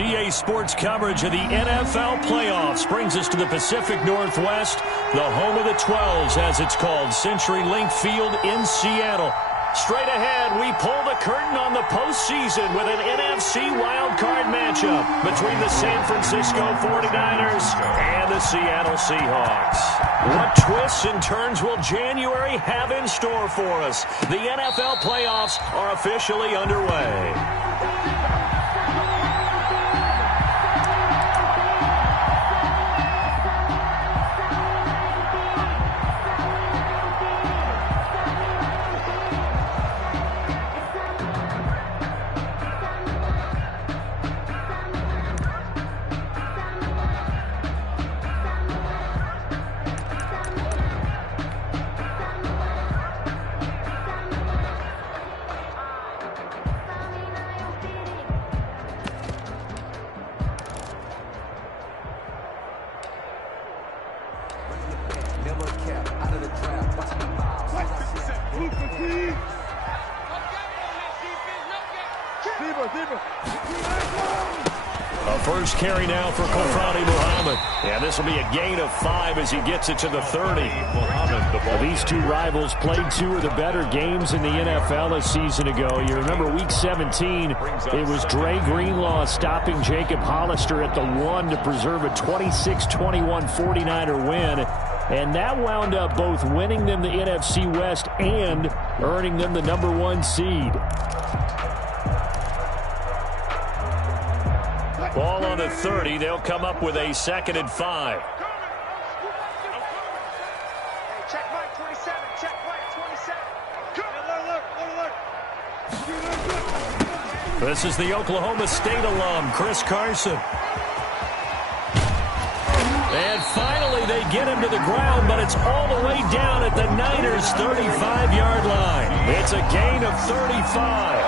EA Sports coverage of the NFL playoffs brings us to the Pacific Northwest, the home of the 12s, as it's called, CenturyLink Field in Seattle. Straight ahead, we pull the curtain on the postseason with an NFC wildcard matchup between the San Francisco 49ers and the Seattle Seahawks. What twists and turns will January have in store for us? The NFL playoffs are officially underway. A first carry now for Kofrani Muhammad. And this will be a gain of 5 as he gets it to the 30. These two rivals played 2 of the better games in the NFL a season ago. You remember Week 17, it was Dre Greenlaw stopping Jacob Hollister at the 1 to preserve a 26-21 49er win. And that wound up both winning them the NFC West and earning them the #1 seed. Ball on the 30. They'll come up with a 2nd and 5. Check Mike 27. Check Mike 27. This is the Oklahoma State alum, Chris Carson. And finally, they get him to the ground, but it's all the way down at the Niners' 35-yard line. It's a gain of 35.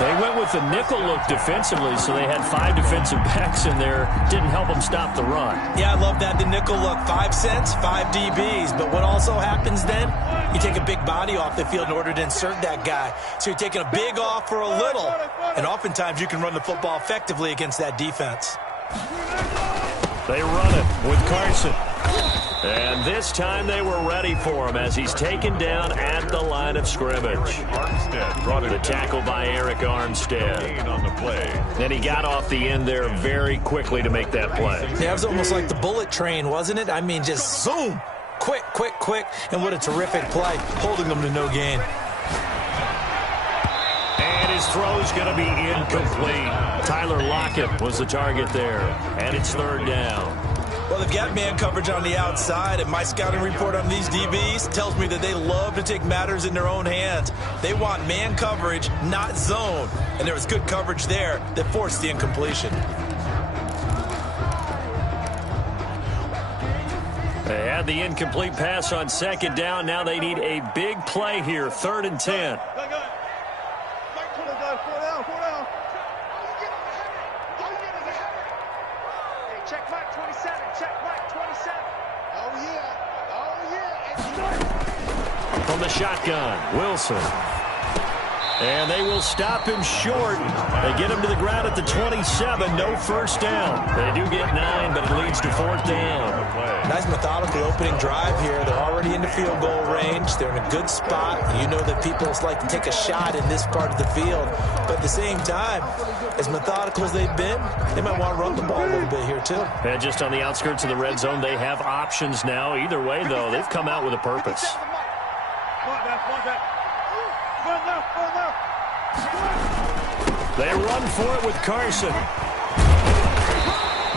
They went with the nickel look defensively, so they had 5 defensive backs in there. Didn't help them stop the run. Yeah, I love that, the nickel look. 5 cents, 5 DBs. But what also happens then, you take a big body off the field in order to insert that guy. So you're taking a big off for a little. And oftentimes you can run the football effectively against that defense. They run it with Carson. And this time they were ready for him as he's taken down at the line of scrimmage. The tackle by Eric Armstead. And he got off the end there very quickly to make that play. Yeah, it was almost like the bullet train, wasn't it? I mean, just zoom. Quick, quick, quick. And what a terrific play, holding them to no gain. And his throw's going to be incomplete. Tyler Lockett was the target there. And it's 3rd down. Well, they've got man coverage on the outside, and my scouting report on these DBs tells me that they love to take matters in their own hands. They want man coverage, not zone. And there was good coverage there that forced the incompletion. They had the incomplete pass on 2nd down. Now they need a big play here, 3rd and 10. Check Mike 27. Check Mike 27. Oh, yeah. Oh, yeah. From the shotgun, Wilson. And they will stop him short. They get him to the ground at the 27. No first down. They do get 9, but it leads to 4th down. Nice methodical opening drive here. They're already into field goal range. They're in a good spot. You know that people like to take a shot in this part of the field. But at the same time, as methodical as they've been, they might want to run the ball a little bit here too. And just on the outskirts of the red zone, they have options now. Either way, though, they've come out with a purpose. They run for it with Carson.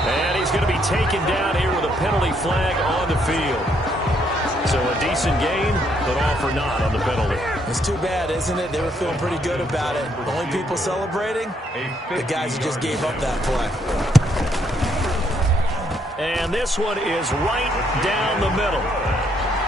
And he's going to be taken down here with a penalty flag on the field. So a decent gain, but all for naught on the penalty. It's too bad, isn't it? They were feeling pretty good about it. The only people celebrating, the guys who just gave up that play. And this one is right down the middle.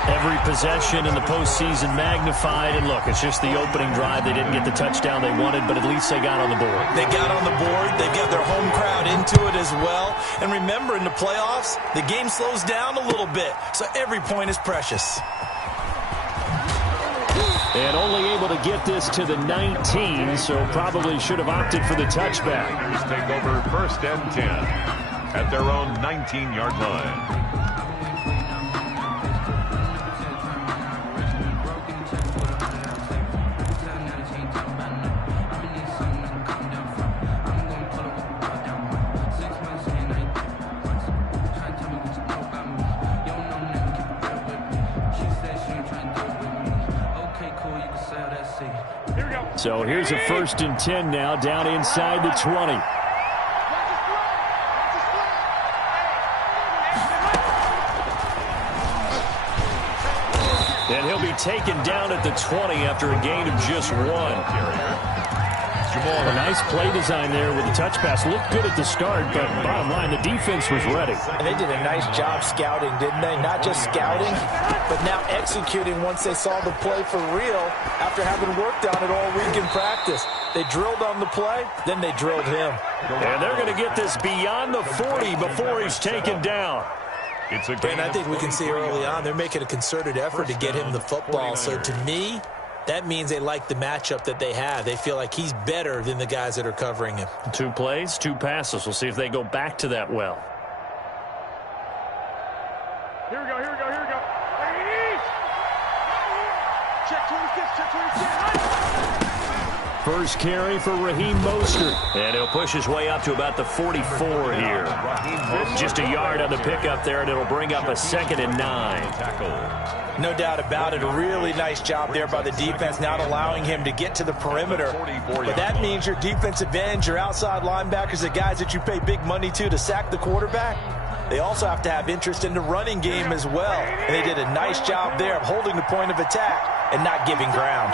Every possession in the postseason magnified. And look, it's just the opening drive. They didn't get the touchdown they wanted, but at least they got on the board. They got on the board. They've got their home crowd into it as well. And remember, in the playoffs, the game slows down a little bit, so every point is precious. And only able to get this to the 19, so probably should have opted for the touchback. Take over 1st and 10 at their own 19-yard line. So here's a 1st and 10 now, down inside the 20. And he'll be taken down at the 20 after a gain of just 1. A nice play design there with the touch pass. Looked good at the start, but bottom line, the defense was ready. And they did a nice job scouting, didn't they? Not just scouting, but now executing once they saw the play for real after having worked on it all week in practice. They drilled on the play, then they drilled him. And they're going to get this beyond the 40 before he's taken down. And I think we can see early on they're making a concerted effort to get him the football. So to me, that means they like the matchup that they have. They feel like he's better than the guys that are covering him. 2 plays, 2 passes. We'll see if they go back to that well. Here we go, here we go, here we go. Check 26, check 26. First carry for Raheem Mostert. And he'll push his way up to about the 44 here. Just a yard on the pickup there, and it'll bring up a 2nd and 9. No doubt about it. A really nice job there by the defense, not allowing him to get to the perimeter. But that means your defensive ends, your outside linebackers, the guys that you pay big money to sack the quarterback, they also have to have interest in the running game as well. And they did a nice job there of holding the point of attack and not giving ground.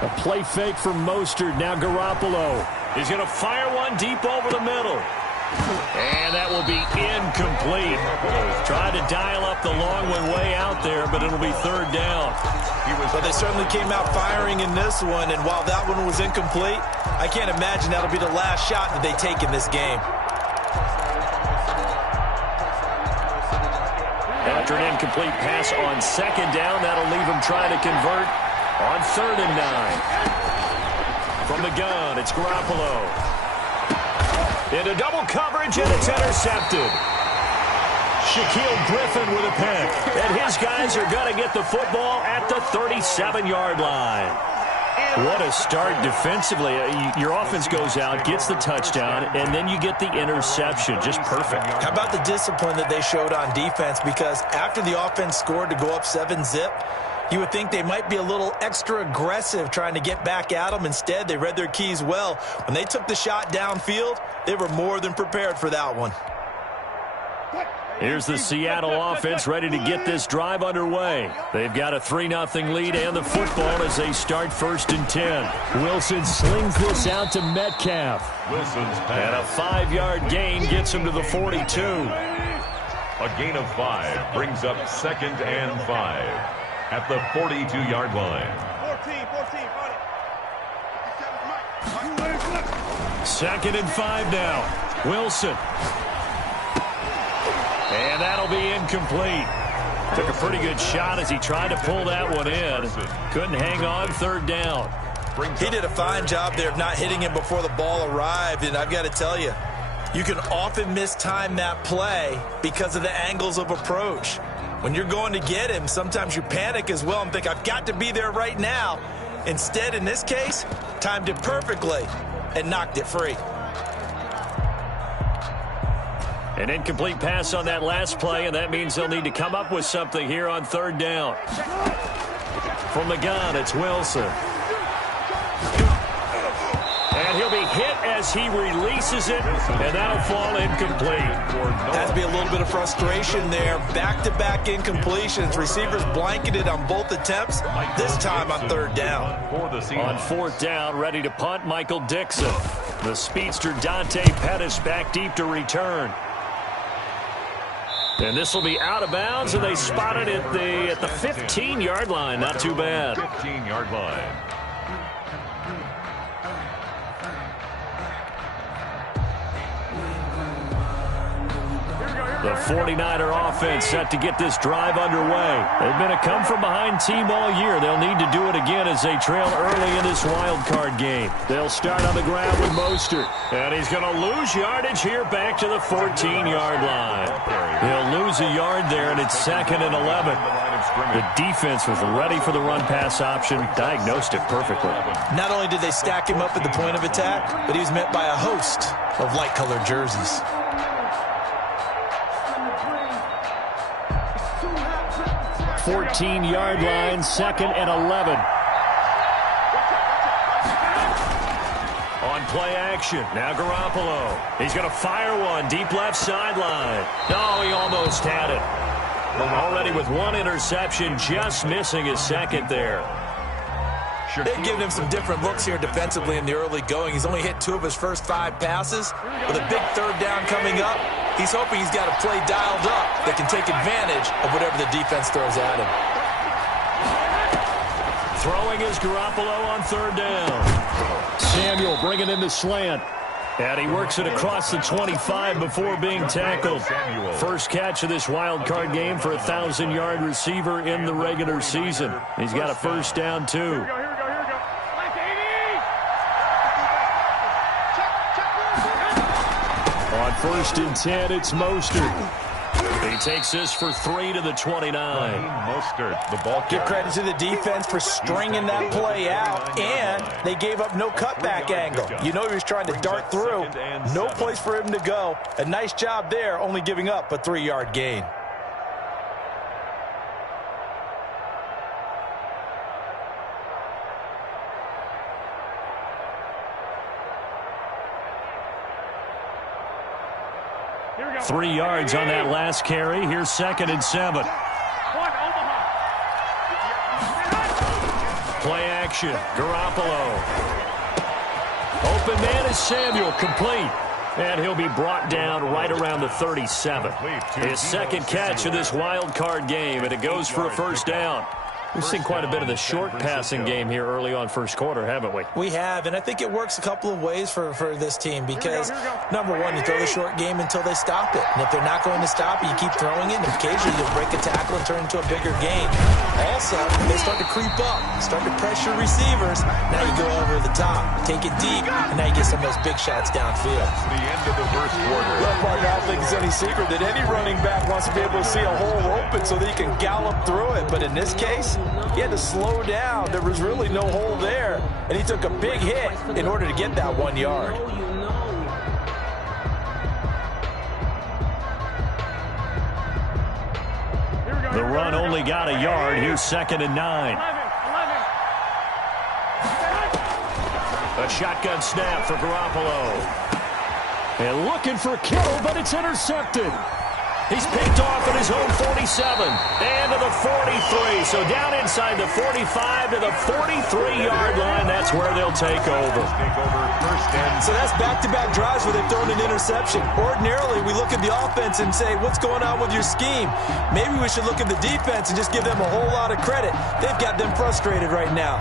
A play fake for Mostert. Now Garoppolo. He's going to fire one deep over the middle. And that will be incomplete. Tried to dial up the long one way out there, but it'll be 3rd down. But they certainly came out firing in this one, and while that one was incomplete, I can't imagine that'll be the last shot that they take in this game. After an incomplete pass on 2nd down, that'll leave him trying to convert on 3rd and 9. From the gun, it's Garoppolo. Into double coverage, and it's intercepted. Shaquille Griffin with a pick. And his guys are going to get the football at the 37-yard line. What a start defensively. Your offense goes out, gets the touchdown, and then you get the interception. Just perfect. How about the discipline that they showed on defense? Because after the offense scored to go up 7-zip, you would think they might be a little extra aggressive trying to get back at them. Instead, they read their keys well. When they took the shot downfield, they were more than prepared for that one. Here's the Seattle offense ready to get this drive underway. They've got a 3-0 lead and the football as they start 1st and 10. Wilson slings this out to Metcalf. And a 5-yard gain gets him to the 42. A gain of 5 brings up 2nd and 5. At the 42-yard line. 14, 2nd and 5 now. Wilson. And that'll be incomplete. Took a pretty good shot as he tried to pull that one in. Couldn't hang on. 3rd down. He did a fine job there of not hitting him before the ball arrived. And I've got to tell you, you can often mistime that play because of the angles of approach. When you're going to get him, sometimes you panic as well and think, I've got to be there right now. Instead, in this case, timed it perfectly and knocked it free. An incomplete pass on that last play, and that means they'll need to come up with something here on 3rd down. From the gun, it's Wilson. And he'll be hit as he releases it, and that'll fall incomplete. Has to be a little bit of frustration there. Back-to-back incompletions. Receivers blanketed on both attempts, this time on 3rd down. On 4th down, ready to punt, Michael Dixon. The speedster Dante Pettis back deep to return. And this will be out of bounds, and they spot it at the 15-yard line. Not too bad. 15-yard line. Here we go, here we The 49er offense set to get this drive underway. They've been a come-from-behind team all year. They'll need to do it again as they trail early in this wild card game. They'll start on the ground with Mostert. And he's going to lose yardage here back to the 14-yard line. He'll lose a yard there, and it's 2nd and 11. The defense was ready for the run-pass option, diagnosed it perfectly. Not only did they stack him up at the point of attack, but he was met by a host of light-colored jerseys. 14-yard line, 2nd and 11. On play action, now Garoppolo. He's going to fire one, deep left sideline. No, he almost had it. Already with one interception, just missing his second there. They've given him some different looks here defensively in the early going. He's only hit 2 of his first 5 passes. With a big 3rd down coming up, he's hoping he's got a play dialed up that can take advantage of whatever the defense throws at him. Throwing is Garoppolo on 3rd down. Samuel bringing in the slant. And he works it across the 25 before being tackled. First catch of this wild card game for a 1,000-yard receiver in the regular season. He's got a first down, too. On 1st and 10, it's Mostert. He takes this for 3 to the 29. Mostert, the ball. Give credit to the defense for stringing that play out, and they gave up no cutback angle. You know he was trying to dart through. No place for him to go. A nice job there, only giving up a 3-yard gain. Here we go. 3 yards on that last carry. Here's 2nd and 7. Play action. Garoppolo. Open man is Samuel. Complete. And he'll be brought down right around the 37. His 2nd catch of this wild card game, and it goes for a first down. We've seen quite a bit of the short passing game here early on first quarter, haven't we? We have, and I think it works a couple of ways for this team because, number one, you throw the short game until they stop it. And if they're not going to stop it, you keep throwing it, and occasionally you'll break a tackle and turn it into a bigger game. Also, they start to creep up, start to pressure receivers. Now you go over the top, take it deep, and now you get some of those big shots downfield. The end of the first quarter. Well, partner, I don't think it's any secret that any running back wants to be able to see a hole open so that he can gallop through it. But in this case, he had to slow down. There was really no hole there, and he took a big hit in order to get that 1 yard. The run only got a yard. Here's 2nd and 9. A shotgun snap for Garoppolo. And looking for Kittle, but it's intercepted. He's picked off at his own 47 and to the 43. So down inside the 45 to the 43-yard line. That's where they'll take over. So that's back-to-back drives where they've thrown an interception. Ordinarily, we look at the offense and say, what's going on with your scheme? Maybe we should look at the defense and just give them a whole lot of credit. They've got them frustrated right now.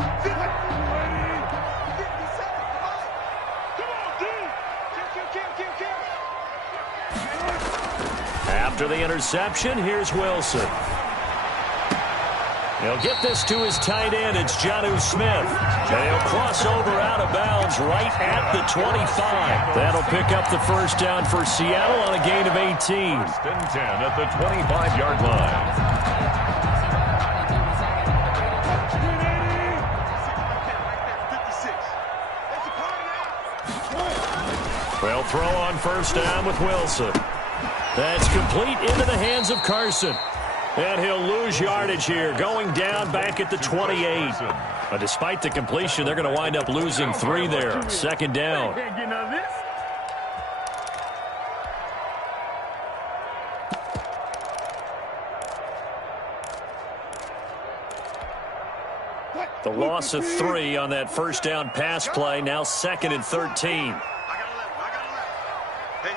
After the interception, here's Wilson. He'll get this to his tight end. It's Jonnu Smith. And he'll cross over out of bounds right at the 25. That'll pick up the first down for Seattle on a gain of 18. 1st and 10 at the 25-yard line. They'll throw on first down with Wilson. That's complete into the hands of Carson. And he'll lose yardage here, going down back at the 28. But despite the completion, they're going to wind up losing 3 there. 2nd down. The loss of 3 on that first down pass play. Now 2nd and 13.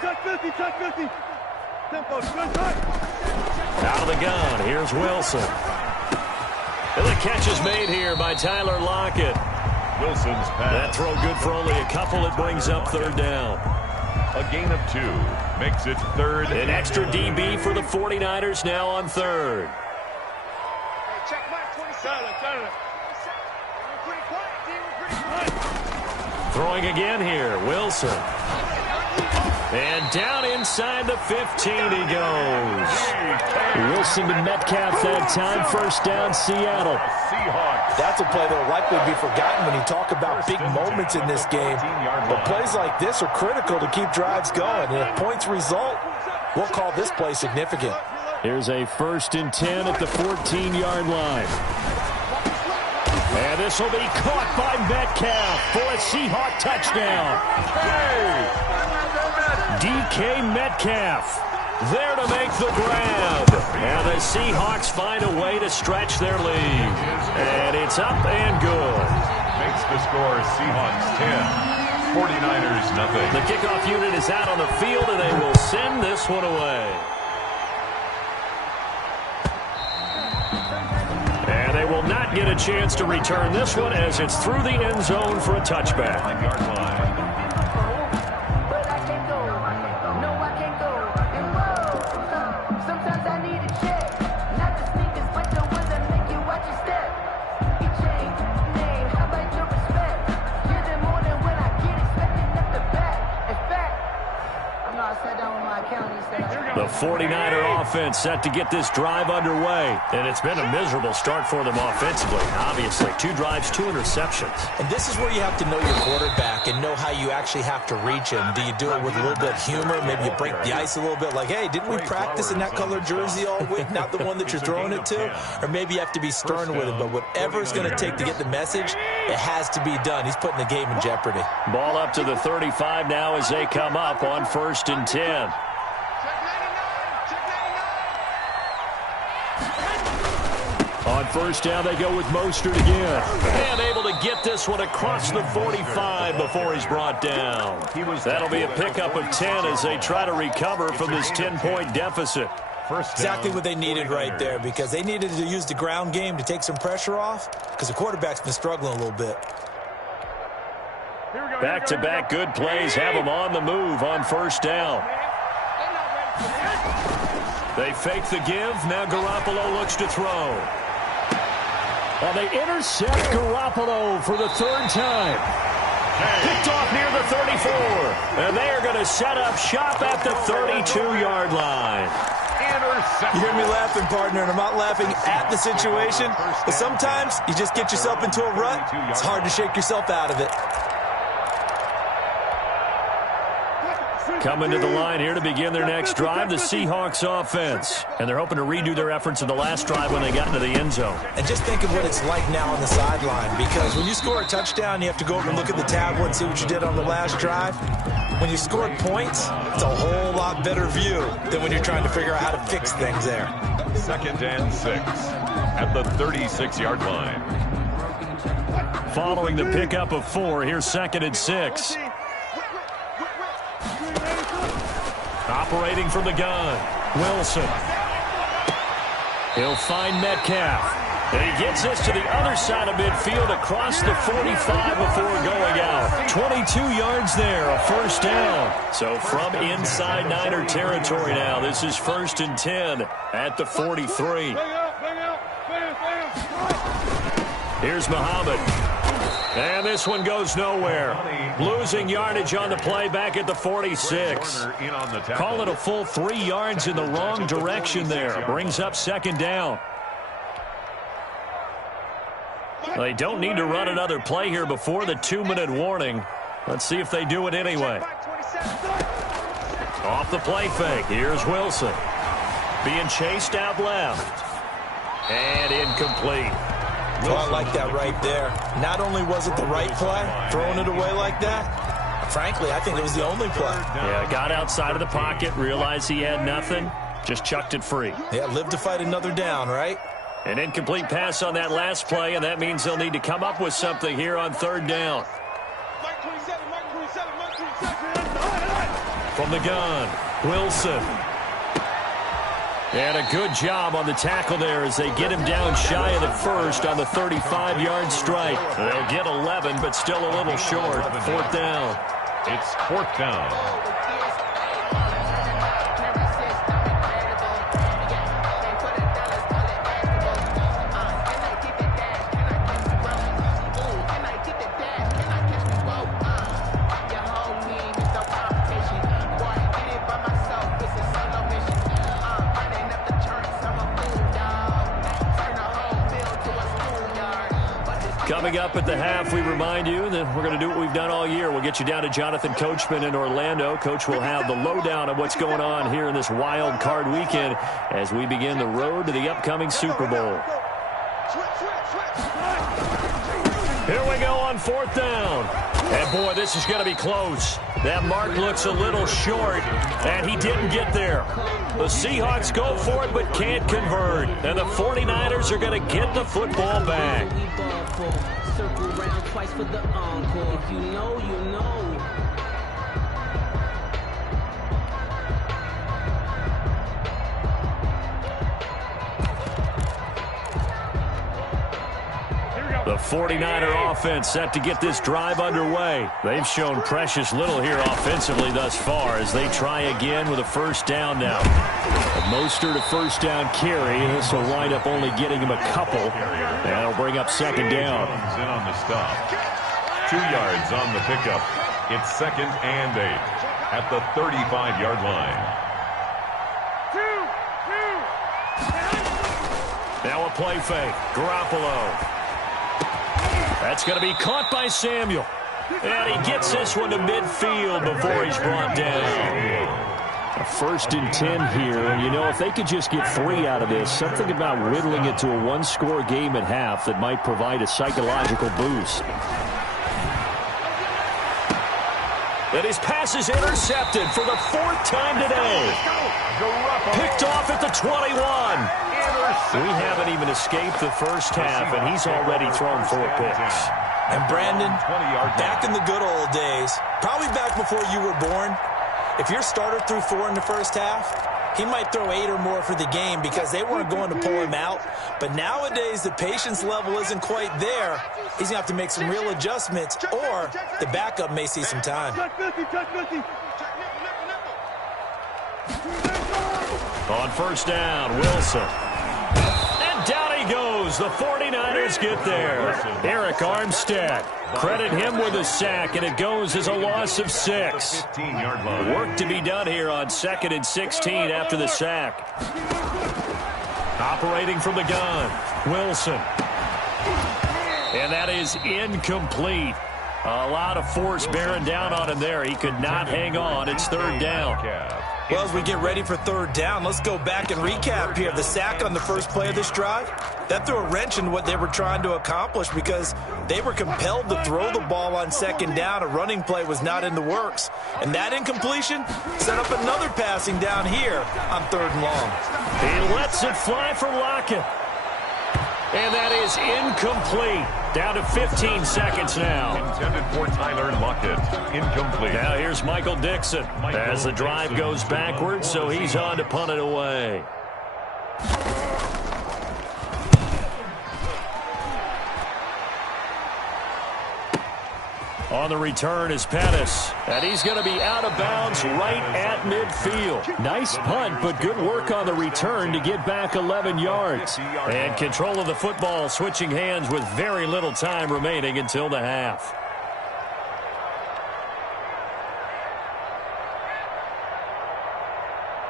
Touch 50, touch 50. Tempo, Out of the gun, here's Wilson. And the catch is made here by Tyler Lockett. Wilson's pass. That throw good for only a couple. It brings up 3rd down. A gain of 2 makes it 3rd. An extra DB for the 49ers now on 3rd. Check mark 27. We're pretty quiet, team. We're pretty quiet. Throwing again here, Wilson. And down inside the 15 he goes. Wilson to Metcalf that time. First down, Seattle. That's a play that will likely be forgotten when you talk about big moments in this game. But plays like this are critical to keep drives going. And if points result, we'll call this play significant. Here's a 1st and 10 at the 14-yard line. And this will be caught by Metcalf for a Seahawk touchdown. DK Metcalf there to make the grab. And the Seahawks find a way to stretch their lead. And it's up and good. Makes the score Seahawks 10, 49ers nothing. The kickoff unit is out on the field, and they will send this one away. And they will not get a chance to return this one as it's through the end zone for a touchback. 5-yard line. The 49er offense set to get this drive underway. And it's been a miserable start for them offensively. Obviously, 2 drives, 2 interceptions. And this is where you have to know your quarterback and know how you actually have to reach him. Do you do it with a little bit of humor? Maybe you break the ice a little bit like, hey, didn't we practice in that colored jersey all week? Not the one that you're throwing it to? Or maybe you have to be stern with him. But whatever it's going to take to get the message, it has to be done. He's putting the game in jeopardy. Ball up to the 35 now as they come up on 1st and 10. On 1st down, they go with Mostert again. And able to get this one across the 45 before he's brought down. That'll be a pickup of 10 as they try to recover from this 10-point deficit. Exactly what they needed right there, because they needed to use the ground game to take some pressure off, because the quarterback's been struggling a little bit. Back-to-back good plays have them on the move on 1st down. They fake the give. Now Garoppolo looks to throw. Well, they intercept Garoppolo for the 3rd time. Picked off near the 34. And they are going to set up shop at the 32-yard line. You hear me laughing, partner, and I'm not laughing at the situation. But sometimes you just get yourself into a rut. It's hard to shake yourself out of it. Coming to the line here to begin their next drive, the Seahawks offense. And they're hoping to redo their efforts in the last drive when they got into the end zone. And just think of what it's like now on the sideline, because when you score a touchdown, you have to go over and look at the tablet and see what you did on the last drive. When you scored points, it's a whole lot better view than when you're trying to figure out how to fix things there. 2nd and 6 at the 36-yard line. Following the pickup of 4, here's 2nd and 6. Operating from the gun, Wilson. He'll find Metcalf. And he gets this to the other side of midfield across the 45 before going out. 22 yards there, a 1st down. So from inside Niner territory now, this is 1st and 10 at the 43. Here's Muhammad. And this one goes nowhere. Losing yardage on the play back at the 46. Call it a full 3 yards in the wrong direction there. Brings up 2nd down. They don't need to run another play here before the 2-minute warning. Let's see if they do it anyway. Off the play fake. Here's Wilson. Being chased out left. And incomplete. Oh, I like that right there. Not only was it the right play, throwing it away like that, frankly, I think it was the only play. Yeah, got outside of the pocket, realized he had nothing, just chucked it free. Yeah, live to fight another down, right? An incomplete pass on that last play, and that means they'll need to come up with something here on 3rd down. From the gun, Wilson. And a good job on the tackle there as they get him down shy of the 1st on the 35-yard strike. They'll get 11, but still a little short. 4th down. It's 4th down. Coming up at the half, we remind you that we're going to do what we've done all year. We'll get you down to Jonathan Coachman in Orlando. Coach will have the lowdown of what's going on here in this wild card weekend as we begin the road to the upcoming Super Bowl. Here we go on 4th down. And, boy, this is going to be close. That mark looks a little short, and he didn't get there. The Seahawks go for it but can't convert. And the 49ers are going to get the football back. Circle round twice for the encore. If you know, you know. The 49er offense set to get this drive underway. They've shown precious little here offensively thus far as they try again with a 1st down now. Mostert a 1st down carry. This will wind up only getting him a couple. That'll bring up 2nd down. In on the stop. 2 yards on the pickup. It's 2nd and 8 at the 35-yard line. Now a play fake. Garoppolo. That's going to be caught by Samuel. And he gets this one to midfield before he's brought down. A 1st and 10 here. And, you know, if they could just get 3 out of this, something about whittling it to a 1-score game at half that might provide a psychological boost. And his pass is intercepted for the 4th time today. Picked off at the 21. We haven't even escaped the first half, and he's already thrown 4 picks. And Brandon, back in the good old days, probably back before you were born, if your starter threw 4 in the first half, he might throw 8 or more for the game because they weren't going to pull him out. But nowadays, the patience level isn't quite there. He's going to have to make some real adjustments, or the backup may see some time. On 1st down, Wilson. And down he goes. The 49ers get there. Eric Armstead. Credit him with a sack, and it goes as a loss of 6. Work to be done here on 2nd and 16 after the sack. Operating from the gun, Wilson. And that is incomplete. A lot of force bearing down on him there. He could not hang on. It's 3rd down. Well, as we get ready for 3rd down, let's go back and recap here. The sack on the first play of this drive, that threw a wrench in what they were trying to accomplish because they were compelled to throw the ball on 2nd down. A running play was not in the works. And that incompletion set up another passing down here on 3rd and long. He lets it fly for Lockett. And that is incomplete. Down to 15 seconds now. Intended for Tyler Lockett. Incomplete. Now here's Michael Dixon as the drive goes backwards, so he's on to punt it away. On the return is Pettis, and he's going to be out of bounds right at midfield. Nice punt, but good work on the return to get back 11 yards. And control of the football switching hands with very little time remaining until the half.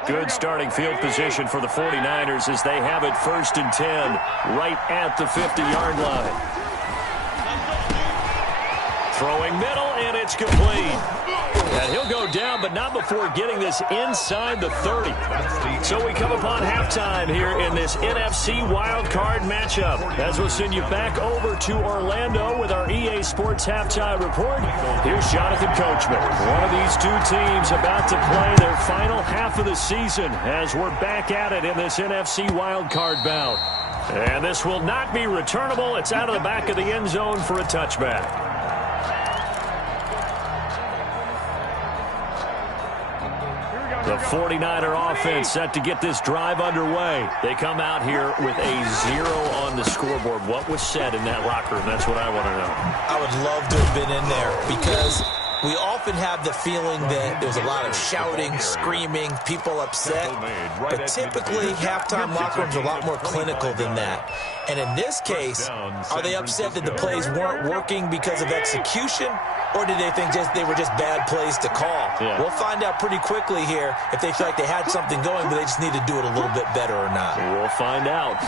Good starting field position for the 49ers as they have it 1st and 10 right at the 50-yard line. Throwing middle, and it's complete. And he'll go down, but not before getting this inside the 30. So we come upon halftime here in this NFC wildcard matchup. As we'll send you back over to Orlando with our EA Sports Halftime Report, here's Jonathan Coachman. One of these 2 teams about to play their final half of the season as we're back at it in this NFC wildcard bout. And this will not be returnable. It's out of the back of the end zone for a touchback. The 49er offense set to get this drive underway. They come out here with a 0 on the scoreboard. What was said in that locker room? That's what I want to know. I would love to have been in there because we often have the feeling that there's a lot of shouting, screaming, people upset. But typically, halftime locker rooms are a lot more clinical than that. And in this case, are they upset that the plays weren't working because of execution? Or did they think they were just bad plays to call? Yeah. We'll find out pretty quickly here if they feel like they had something going, but they just need to do it a little bit better or not. We'll find out.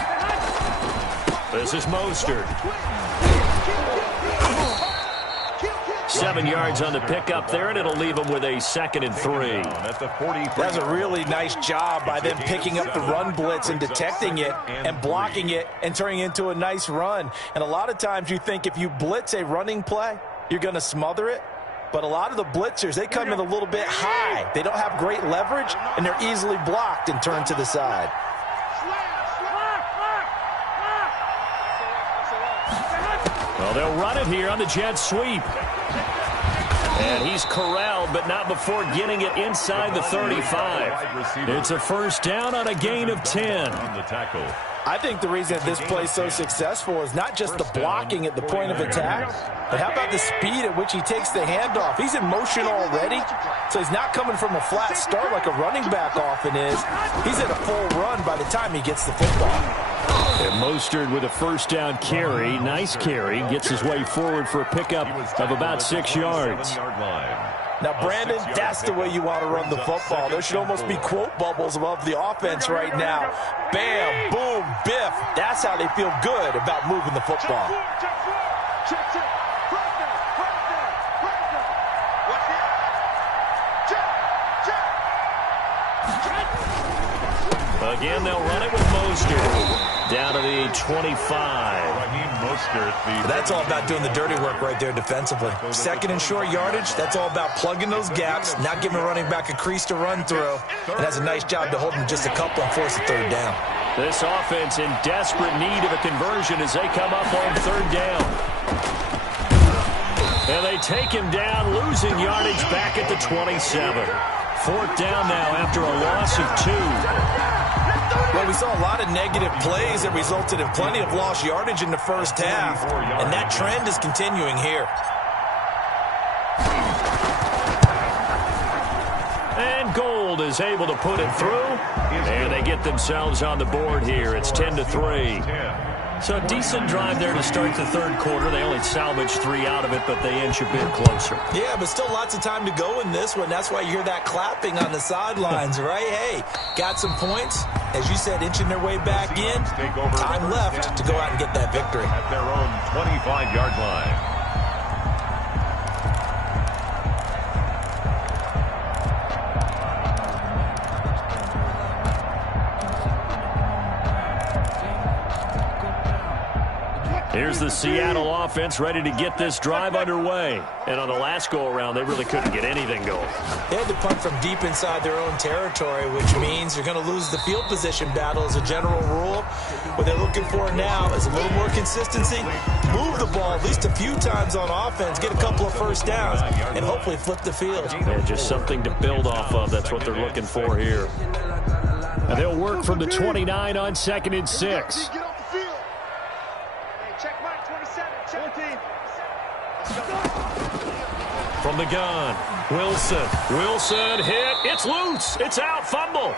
This is Mostert. 7 yards on the pickup there, and it'll leave them with a 2nd and 3. That's a really nice job by them picking up the run blitz and detecting it and blocking it and turning it into a nice run. And a lot of times you think if you blitz a running play, you're going to smother it. But a lot of the blitzers, they come in a little bit high. They don't have great leverage, and they're easily blocked and turned to the side. Well, they'll run it here on the jet sweep. And he's corralled, but not before getting it inside the 35. It's a first down on a gain of 10. I think the reason this play is so successful is not just the blocking at the point of attack, but how about the speed at which he takes the handoff? He's in motion already, so he's not coming from a flat start like a running back often is. He's at a full run by the time he gets the football. And Mostert with a first down carry. Nice carry. Gets his way forward for a pickup of about 6 yards. Now, Brandon, that's the way you want to run the football. There should almost be quote bubbles above the offense right now. Bam, boom, biff. That's how they feel good about moving the football. Again, they'll run it with Mostert. Down to the 25. That's all about doing the dirty work right there defensively. 2nd and short yardage, that's all about plugging those gaps, not giving a running back a crease to run through, and has a nice job to hold him just a couple and force a 3rd down. This offense in desperate need of a conversion as they come up on 3rd down. And they take him down, losing yardage back at the 27. 4th down now after a loss of 2. Well, we saw a lot of negative plays that resulted in plenty of lost yardage in the first half, and that trend is continuing here. And Gold is able to put it through, and they get themselves on the board here. It's 10-3. So a decent drive there to start the 3rd quarter. They only salvaged 3 out of it, but they inch a bit closer. Yeah, but still lots of time to go in this one. That's why you hear that clapping on the sidelines, right? Hey, got some points. As you said, inching their way back in. Time left to go out and get that victory. At their own 25-yard line. Here's the Seattle offense ready to get this drive underway. And on the last go-around, they really couldn't get anything going. They had to punt from deep inside their own territory, which means you're going to lose the field position battle as a general rule. What they're looking for now is a little more consistency. Move the ball at least a few times on offense, get a couple of first downs, and hopefully flip the field. And just something to build off of. That's what they're looking for here. And they'll work from the 29 on 2nd and 6. From the gun, Wilson hit, it's loose, it's out, fumble.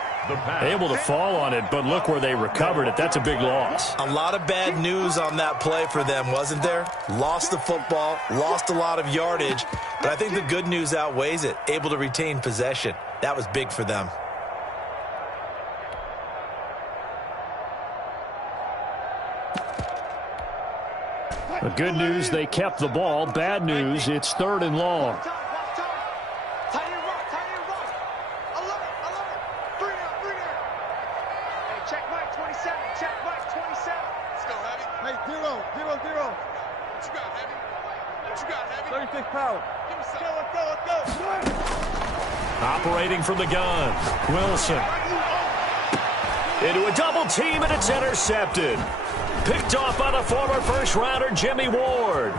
Able to fall on it, but look where they recovered it. That's a big loss. A lot of bad news on that play for them, wasn't there? Lost the football, lost a lot of yardage, but I think the good news outweighs it. Able to retain possession. That was big for them. The good news, they kept the ball. Bad news, it's 3rd and long. Check Mike 27. Check Mike 27. Let's go, Heavy. Hey, 0. What you got, Heavy? What you got, Heavy? 36 power. Let's go. Operating from the gun, Wilson. Into a double team, and it's intercepted. Picked off by the former first-rounder Jimmy Ward.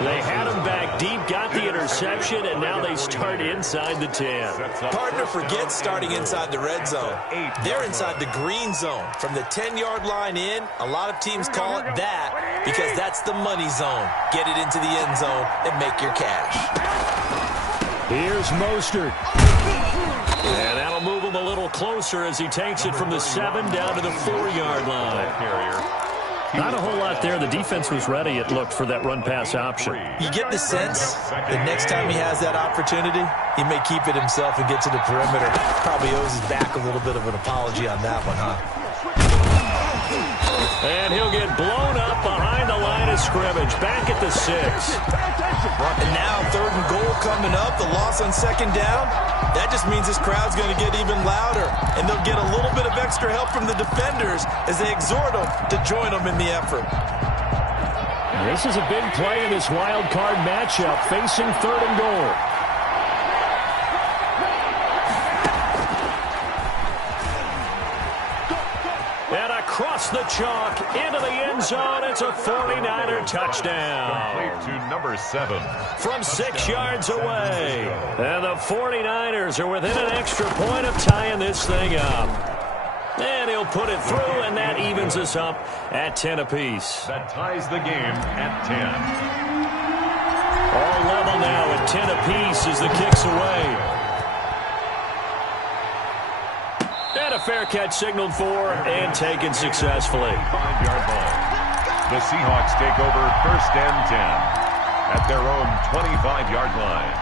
They had him back deep, got the interception, and now they start inside the 10. Partner forgets starting inside the red zone. They're inside the green zone. From the 10-yard line in, a lot of teams call it that because that's the money zone. Get it into the end zone and make your cash. Here's Mostert. And that'll move him a little closer as he takes it from the 7 down to the 4-yard line. Not a whole lot there. The defense was ready, it looked, for that run-pass option. You get the sense that next time he has that opportunity, he may keep it himself and get to the perimeter. Probably owes his back a little bit of an apology on that one, huh? And he'll get blown up scrimmage, back at the 6. And now 3rd and goal coming up, the loss on 2nd down. That just means this crowd's going to get even louder, and they'll get a little bit of extra help from the defenders as they exhort them to join them in the effort. This is a big play in this wild card matchup, facing 3rd and goal. And across the chalk, into the end zone, it's a 49er touchdown. Complete to number 7. From 6 yards away. And the 49ers are within an extra point of tying this thing up. And he'll put it through, and that evens us up at 10 apiece. That ties the game at 10. All level now at 10 apiece as the kick's away. And a fair catch signaled for and taken successfully. 5-yard line. The Seahawks take over 1st and 10 at their own 25-yard line.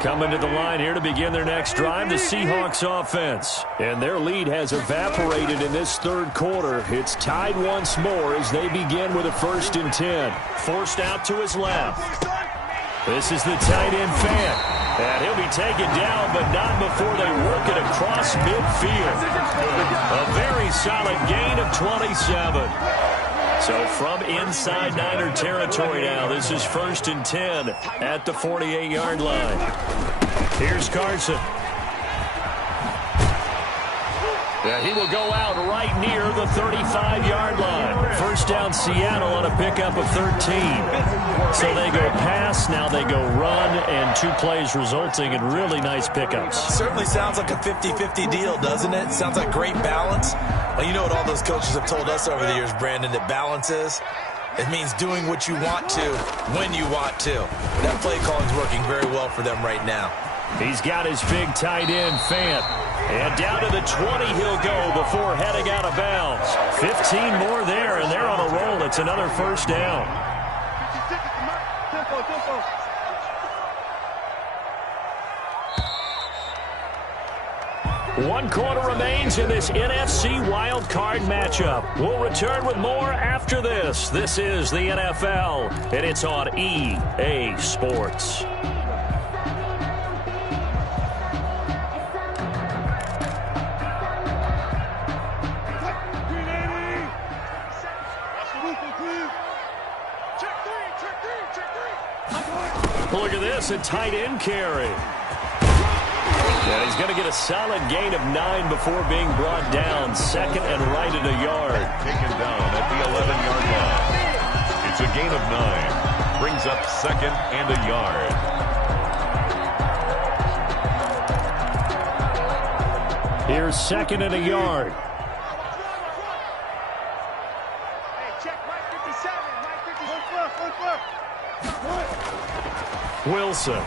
Coming to the line here to begin their next drive, the Seahawks offense. And their lead has evaporated in this 3rd quarter. It's tied once more as they begin with a 1st and 10. Forced out to his left. This is the tight end Fant. And he'll be taken down, but not before they work it across midfield. A very solid gain of 27. So from inside Niner territory now, this is 1st and 10 at the 48-yard line. Here's Carson. Yeah, he will go out right near the 35-yard line. First down Seattle on a pickup of 13. So they go pass, now they go run, and 2 plays resulting in really nice pickups. Certainly sounds like a 50-50 deal, doesn't it? Sounds like great balance. Well, you know what all those coaches have told us over the years, Brandon, that balance is? It means doing what you want to when you want to. That play calling is working very well for them right now. He's got his big tight end, Fant. And down to the 20 he'll go before heading out of bounds. 15 more there, and they're on a roll. It's another 1st down. One quarter remains in this NFC wild card matchup. We'll return with more after this. This is the NFL, and it's on EA Sports. Look at this, a tight end carry. And he's going to get a solid gain of 9 before being brought down. 2nd and right at a yard. Taken down at the 11-yard line. It's a gain of 9. Brings up 2nd and a yard. Here's 2nd and a yard. Hey, check Mike 57. Mike 57. Wilson.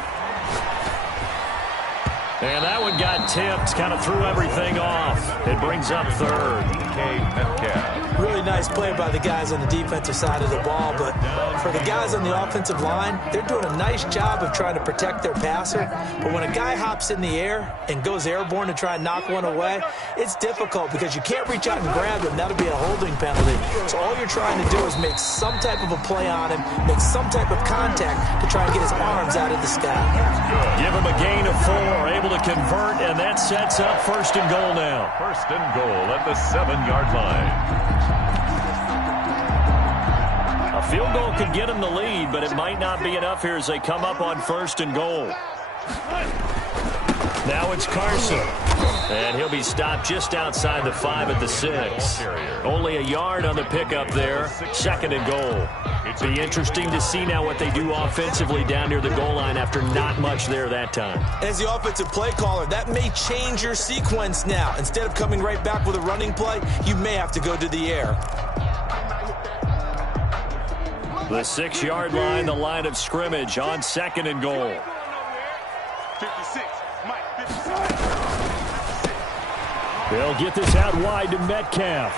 And that one got tipped, kind of threw everything off. It brings up 3rd. TK Metcalf. Really nice play by the guys on the defensive side of the ball, but for the guys on the offensive line, they're doing a nice job of trying to protect their passer. But when a guy hops in the air and goes airborne to try and knock one away, it's difficult because you can't reach out and grab him. That'll be a holding penalty. So all you're trying to do is make some type of a play on him, make some type of contact to try and get his arms out of the sky. Give him a gain of 4, able to convert, and that sets up 1st and goal now. 1st and goal at the 7-yard line. A field goal could get him the lead, but it might not be enough here as they come up on 1st and goal. Now it's Carson. And he'll be stopped just outside the 5 at the 6. Only a yard on the pickup there. 2nd and goal. Be interesting to see now what they do offensively down near the goal line after not much there that time. As the offensive play caller, that may change your sequence now. Instead of coming right back with a running play, you may have to go to the air. The 6-yard line, the line of scrimmage on 2nd and goal. 56. Mike 56. They'll get this out wide to Metcalf.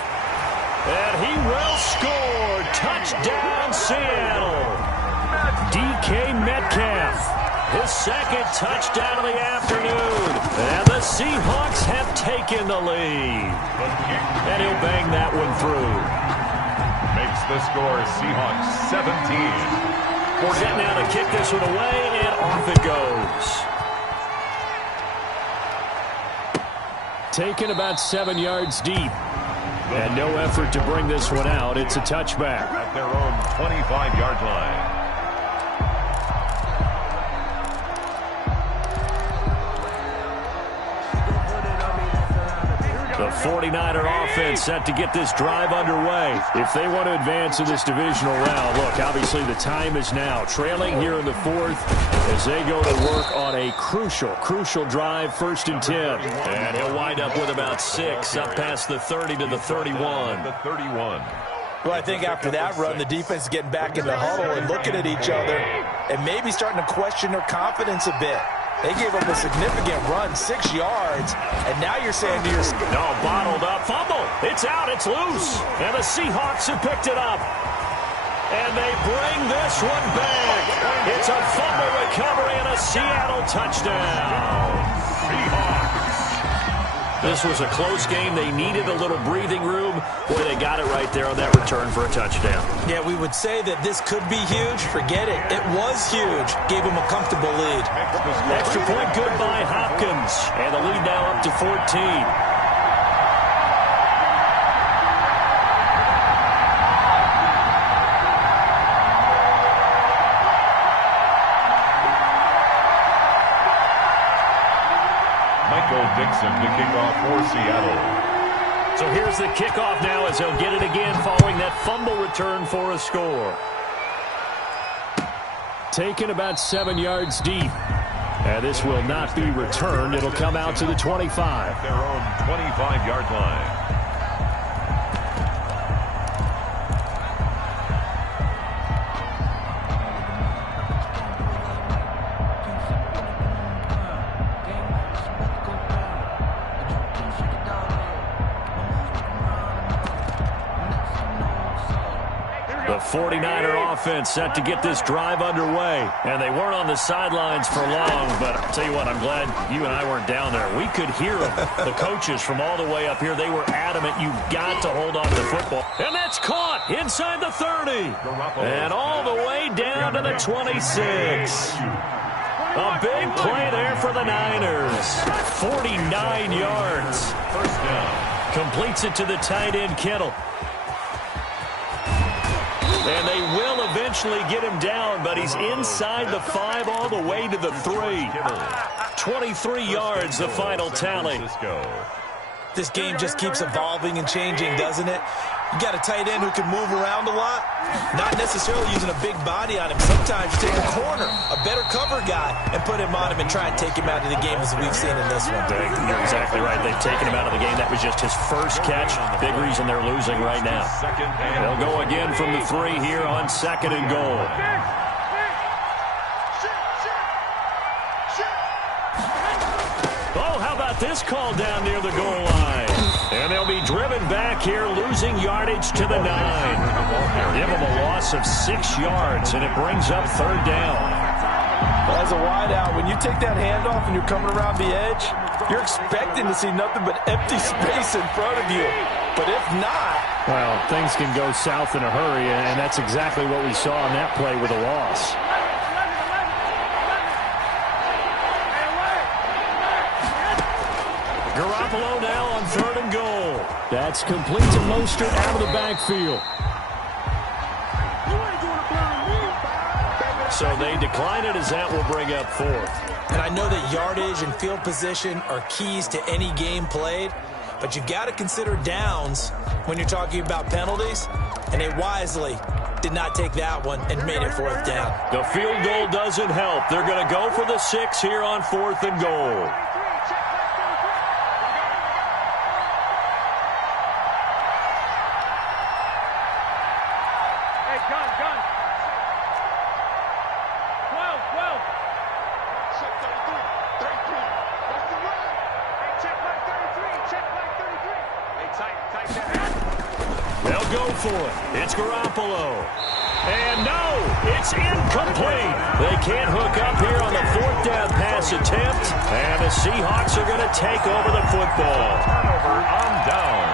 And he will score. Touchdown, Seattle. DK Metcalf. His 2nd touchdown of the afternoon. And the Seahawks have taken the lead. And he'll bang that one through. Makes The score, Seahawks 17. Set now to kick this one away, and off it goes. Taken about 7 yards deep. And no effort to bring this one out. It's a touchback. At their own 25-yard line. The 49er offense set to get this drive underway. If they want to advance in this divisional round, look, obviously the time is now. Trailing here in the fourth as they go to work on a crucial drive, 1st and 10. And he'll wind up with about 6, up past the 30 to the 31. The 31. Well, I think after that run, the defense is getting back in the huddle and looking at each other and maybe starting to question their confidence a bit. They gave up a significant run, 6 yards, and now you're saying to yourself, no, bottled up, fumble. It's out, it's loose. And the Seahawks have picked it up. And they bring this one back. It's a fumble recovery and a Seattle touchdown. Seahawks. This was a close game. They needed a little breathing room. Boy, they got it right there on that return for a touchdown. Yeah, we would say that this could be huge. Forget it. It was huge. Gave them a comfortable lead. Extra point good by Hopkins. And the lead now up to 14. Dixon to kick off for Seattle. So here's the kickoff now as they'll get it again following that fumble return for a score. Taken about 7 yards deep. And this will not be returned. It'll come out to the 25. Their own 25-yard line. The 49er offense set to get this drive underway. And they weren't on the sidelines for long, but I'll tell you what, I'm glad you and I weren't down there. We could hear them, the coaches from all the way up here. They were adamant, you've got to hold on to the football. And that's caught inside the 30. And all the way down to the 26. A big play there for the Niners. 49 yards. First down. Completes it to the tight end, Kittle. And they will eventually get him down, but he's inside the 5 all the way to the 3. 23 yards, the final tally. This game just keeps evolving and changing, doesn't it? You got a tight end who can move around a lot, not necessarily using a big body on him. Sometimes you take a corner, a better cover guy, and put him on him and try and take him out of the game as we've seen in this one. You're exactly right. They've taken him out of the game. That was just his first catch. Big reason they're losing right now. They'll go again from the 3 here on 2nd and goal. Oh, how about this call down near the goal line? And they'll be driven back here, losing yardage to the 9. Give them a loss of 6 yards, and it brings up 3rd down. Well, as a wideout, when you take that handoff and you're coming around the edge, you're expecting to see nothing but empty space in front of you. But if not... well, things can go south in a hurry, and that's exactly what we saw on that play with a loss. Garoppolo now on 3rd and goal. That's complete to Mostert out of the backfield. So they decline it as that will bring up 4th. And I know that yardage and field position are keys to any game played, but you've got to consider downs when you're talking about penalties, and they wisely did not take that one and made it 4th down. The field goal doesn't help. They're going to go for the 6 here on 4th and goal. They'll go for it. It's Garoppolo. And no, it's incomplete. They can't hook up here on the 4th down pass attempt. And the Seahawks are going to take over the football. Turnover on down.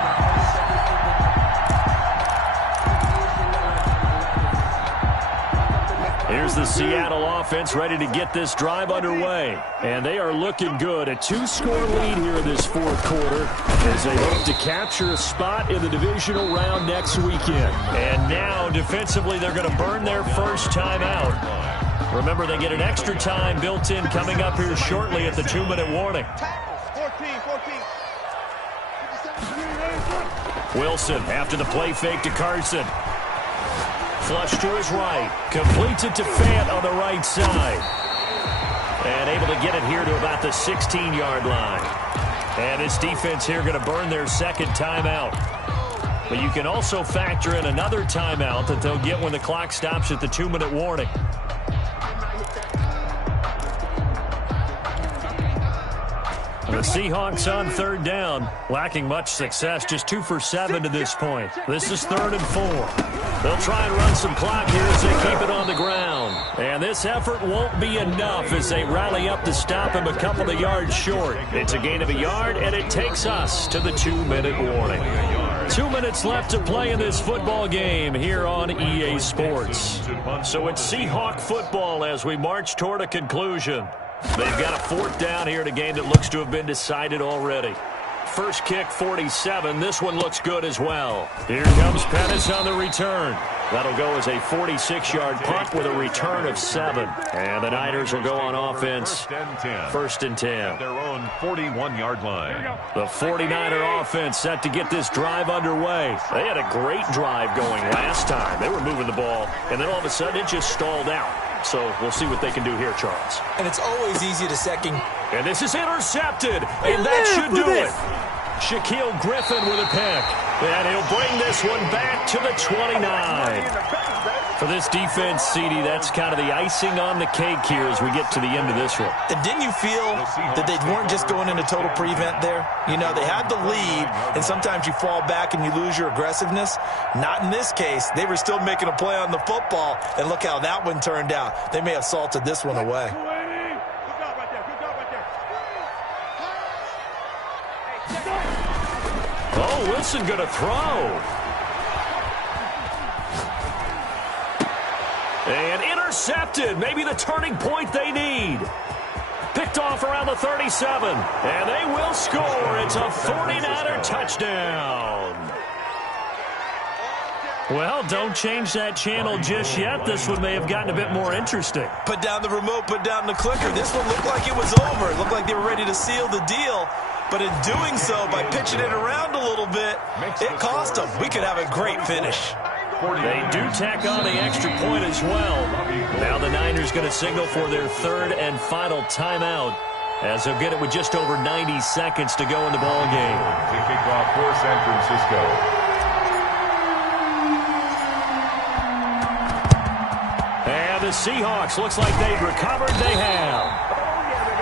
Here's the Seattle offense ready to get this drive underway. And they are looking good. A 2-score lead here in this fourth quarter as they hope to capture a spot in the divisional round next weekend. And now, defensively, they're going to burn their first timeout. Remember, they get an extra time built in coming up here shortly at the 2-minute warning. 14. Wilson after the play fake to Carson. Flush to his right. Completes it to Fant on the right side. And able to get it here to about the 16-yard line. And this defense here going to burn their second timeout. But you can also factor in another timeout that they'll get when the clock stops at the 2-minute warning. The Seahawks on third down, lacking much success, just 2 for 7 to this point. This is 3rd and 4. They'll try and run some clock here as they keep it on the ground. And this effort won't be enough as they rally up to stop him a couple of yards short. It's a gain of a yard, and it takes us to the 2-minute warning. 2 minutes left to play in this football game here on EA Sports. So it's Seahawk football as we march toward a conclusion. They've got a 4th down here in a game that looks to have been decided already. First kick, 47. This one looks good as well. Here comes Pettis on the return. That'll go as a 46-yard punt with a return of 7. And the Niners will go on offense. 1st and 10. Their own 41-yard line. The 49er offense set to get this drive underway. They had a great drive going last time. They were moving the ball, and then all of a sudden it just stalled out. So we'll see what they can do here, Charles. And it's always easy to second. And this is intercepted, and that should do it. Shaquille Griffin with a pick. And he'll bring this one back to the 29. For this defense, CD, that's kind of the icing on the cake here as we get to the end of this one. And didn't you feel that they weren't just going into total prevent there? You know, they had the lead, and sometimes you fall back and you lose your aggressiveness. Not in this case. They were still making a play on the football, and look how that one turned out. They may have salted this one away. Oh, Wilson going to throw. And intercepted. Maybe the turning point they need. Picked off around the 37. And they will score. It's a 49er touchdown. Well, don't change that channel just yet. This one may have gotten a bit more interesting. Put down the remote, put down the clicker. This one looked like it was over. It looked like they were ready to seal the deal. But in doing so, by pitching it around a little bit, it cost them. We could have a great finish. They do tack on the extra point as well. Now the Niners going to signal for their 3rd and final timeout as they'll get it with just over 90 seconds to go in the ball game. To kick off for San Francisco. And the Seahawks, looks like they've recovered. They have.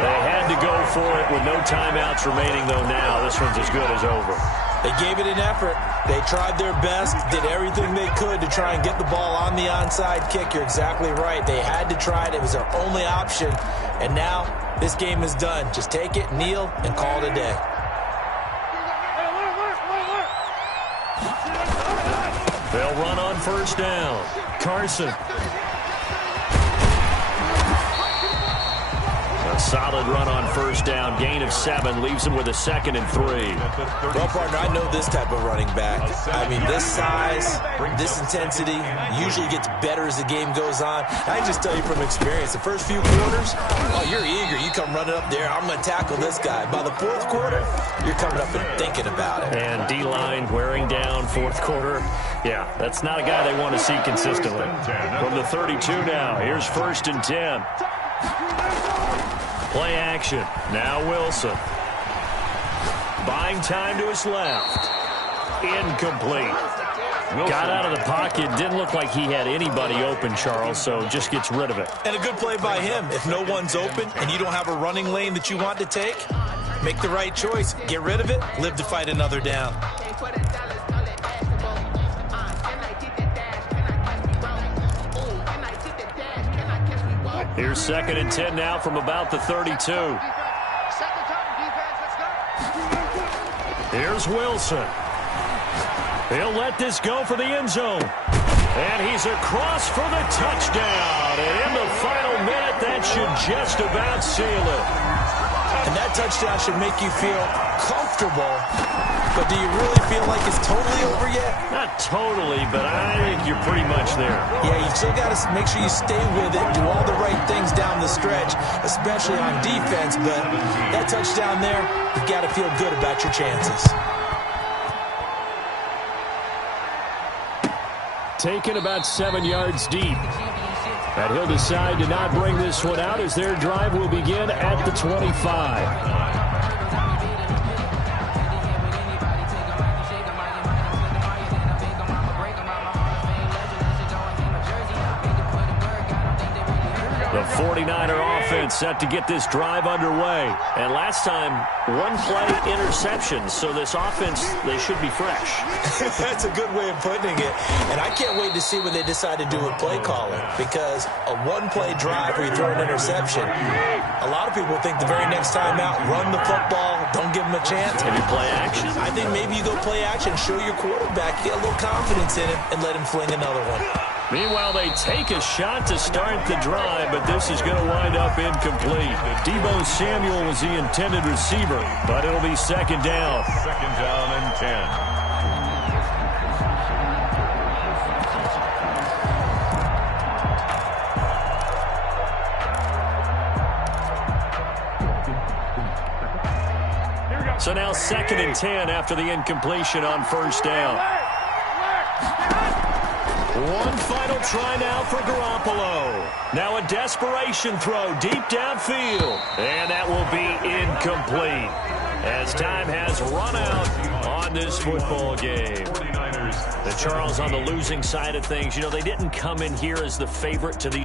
They had to go for it with no timeouts remaining, though now this one's as good as over. They gave it an effort. They tried their best, did everything they could to try and get the ball on the onside kick. You're exactly right. They had to try it. It was their only option. And now this game is done. Just take it, kneel, and call it a day. They'll run on 1st down. Carson. A solid run on 1st down. Gain of 7 leaves him with a 2nd and 3. Well, partner, I know this type of running back. I mean, this size, this intensity usually gets better as the game goes on. I can just tell you from experience, the first few quarters, oh, you're eager. You come running up there, I'm going to tackle this guy. By the 4th quarter, you're coming up and thinking about it. And D-line wearing down 4th quarter. Yeah, that's not a guy they want to see consistently. From the 32 now, here's 1st and 10. Play action. Now Wilson. Buying time to his left. Incomplete. Got out of the pocket. Didn't look like he had anybody open, Charles, so just gets rid of it. And a good play by him. If no one's open and you don't have a running lane that you want to take, make the right choice. Get rid of it. Live to fight another down. Here's 2nd and 10 now from about the 32. Here's Wilson. He'll let this go for the end zone. And he's across for the touchdown. And in the final minute, that should just about seal it. And that touchdown should make you feel comfortable. But do you really feel like it's totally over yet? Not totally, but I think you're pretty much there. Yeah, you still got to make sure you stay with it, do all the right things down the stretch, especially on defense. But that touchdown there, you got to feel good about your chances. Taken about 7 yards deep. And he'll decide to not bring this one out as their drive will begin at the 25. The 49er offense set to get this drive underway. And last time, one play interception. So this offense, they should be fresh. That's a good way of putting it. And I can't wait to see what they decide to do with play calling. Because a one-play drive where you throw an interception, a lot of people think the very next time out, run the football, don't give them a chance. Maybe play action. I think maybe you go play action, show your quarterback, get a little confidence in him, and let him fling another one. Meanwhile, they take a shot to start the drive, but this is going to wind up incomplete. Deebo Samuel was the intended receiver, but it'll be second down. Second down and 10. So now second and 10 after the incompletion on first down. One final try now for Garoppolo. Now a desperation throw deep downfield. And that will be incomplete as time has run out on this football game. The Charles on the losing side of things. You know, they didn't come in here as the favorite to the